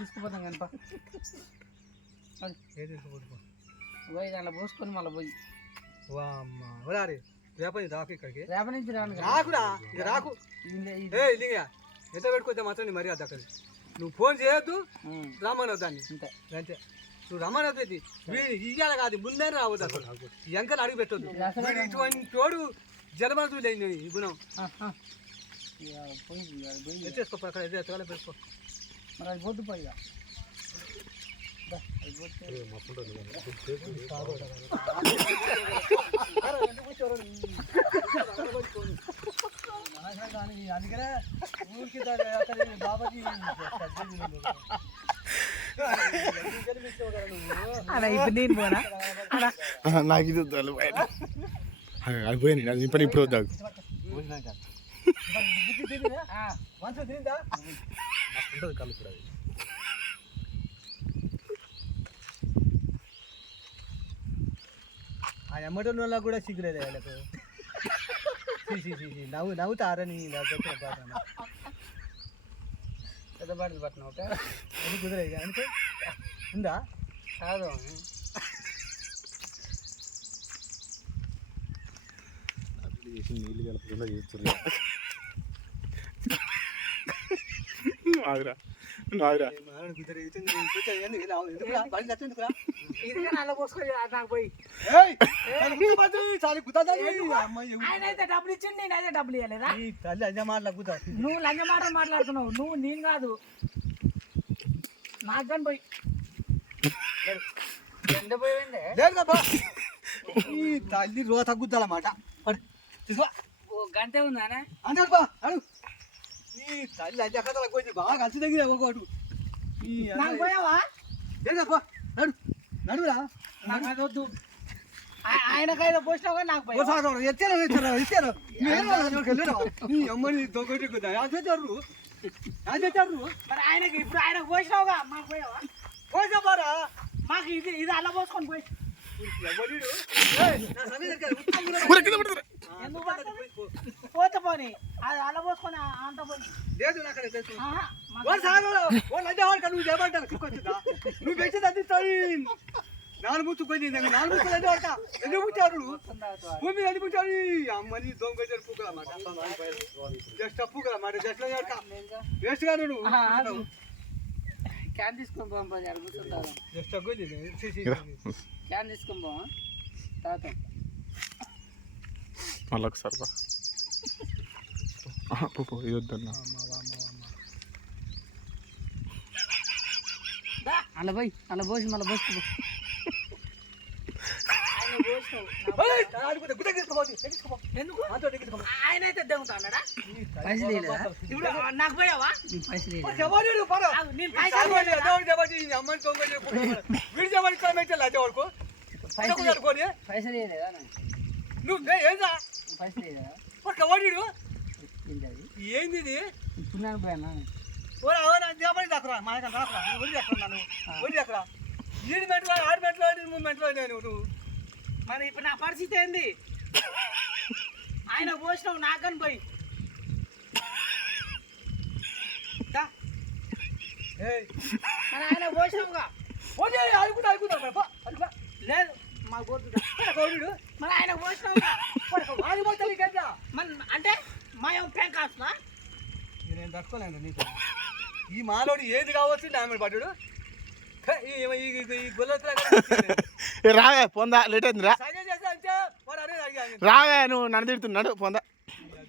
తీసుకుపోతాం కనుక పోయి దాంట్లో పోసుకొని మళ్ళీ పోయి రేపటి రాకు ఇక్కడికి రేప నుంచి రాను రాకురా ఇక రాకు ఎంత పెట్టుకొచ్చా మాత్రం నీ మర్యాద అక్కడ నువ్వు ఫోన్ చేయొద్దు రమ్మనవద్దు దాన్ని అంతే నువ్వు రమ్మనవద్దు వీడు ఇయ్యాల కాదు ముందే రావద్దు అసలు ఎంకలు అడిగి పెట్టొద్దు ఇటువంటి తోడు జలమనసు లేదు ఈ గుణం ఎత్తేసుకో అక్కడ ఎత్తుకోవాలి పెట్టుకో మరి అది పొద్దు పోయి అందుకనే ఊరికి బాబాజీ నేను పోనా నాకు ఇది అది పోయాను అది పని ఇప్పుడు వద్దాకు మంచిగా తిరిందా ఉంటుంది కళ్ళు కూడా ఆ ఎమ్మటోళ్ళ వాళ్ళకు కూడా సిగ్గులేదు వాళ్ళకు నవ్వుతారని పెద్ద బాటలు పట్టిన ఒక అది కుదరదు అనుకో ఉందా కాదు నీళ్ళు కలపకుండా చేస్తున్నా ఆగురా ఆగురా అలా పోసుకో నాకు పోయి ఆయనైతే డబ్బులు ఇచ్చిండు నేనైతే డబ్బులు ఇవ్వలేదా నువ్వు లంచ మాటలు మాట్లాడుతున్నావు నువ్వు నేను కాదు నాకు కానీ పోయి ఎంత పోయిందే తల్లి రో తగ్గుద్దన్నమాట తీసుకో గంటే ఉందానే అంటే ఈ తల్లి అన్ని అక్కడ కొంచెం బాగా కలిసి తగ్గి ఒకటి నాకు పోయావా నడు నడురా నాకు అది వద్దు ఆయనకైనా పోసినా కూడా నాకు పోయి అమ్మని దొంగ మరి ఆయనకి ఇప్పుడు ఆయనకు పోసినావుగా మాకు పోయావా పోసారా మాకు ఇది ఇది అలా పోసుకొని పోయి పోతే పోని అది అలా పోసుకొని అంత పోయి నువ్వు చేయమంటావు నువ్వు పెంచింది అందిస్తాయి నాలుగు ముచ్చుకొని నాలుగు ముచ్చులు ఎందుకు పడతా ఎందుకు పుట్టారు భూమి ఎందుకు పుట్టారు అమ్మని దొంగ పూకలన్నమాట జస్ట్ పూకలన్నమాట జస్ట్ వేస్ట్ గా నువ్వు క్యాన్ తీసుకొని పోం జస్ట్ క్యాన్ తీసుకొని పోం తాత మళ్ళీ ఒకసారి ఇది వద్దన్నా అలా పోయి అలా పోసి మళ్ళీ పోసుకో ఆయన అయితే దెంగుతాడా పైసలు ఇప్పుడు నాకు పోయావా పైసలు పైసలు ఏంది ఇప్పుడు నాకు పోయానా మరి ఇప్పుడు నా పరిస్థితి ఏంది ఆయన పోసినావు నాకని పోయి మరి ఆయన పోసినావుగా లేదు మాకు పోతుందా మరి ఆయన పోసినావుగా అంటే మా ఏం ప్యాంక్ కాస్తా నేను తట్టుకోలేను నీకు ఈ మాలోడు ఏది కావచ్చు డామేజ్ పడ్డాడు రావే పొందా లేట్ అయిందిరా రావే నువ్వు నన్ను తిడుతున్నాడు పొందా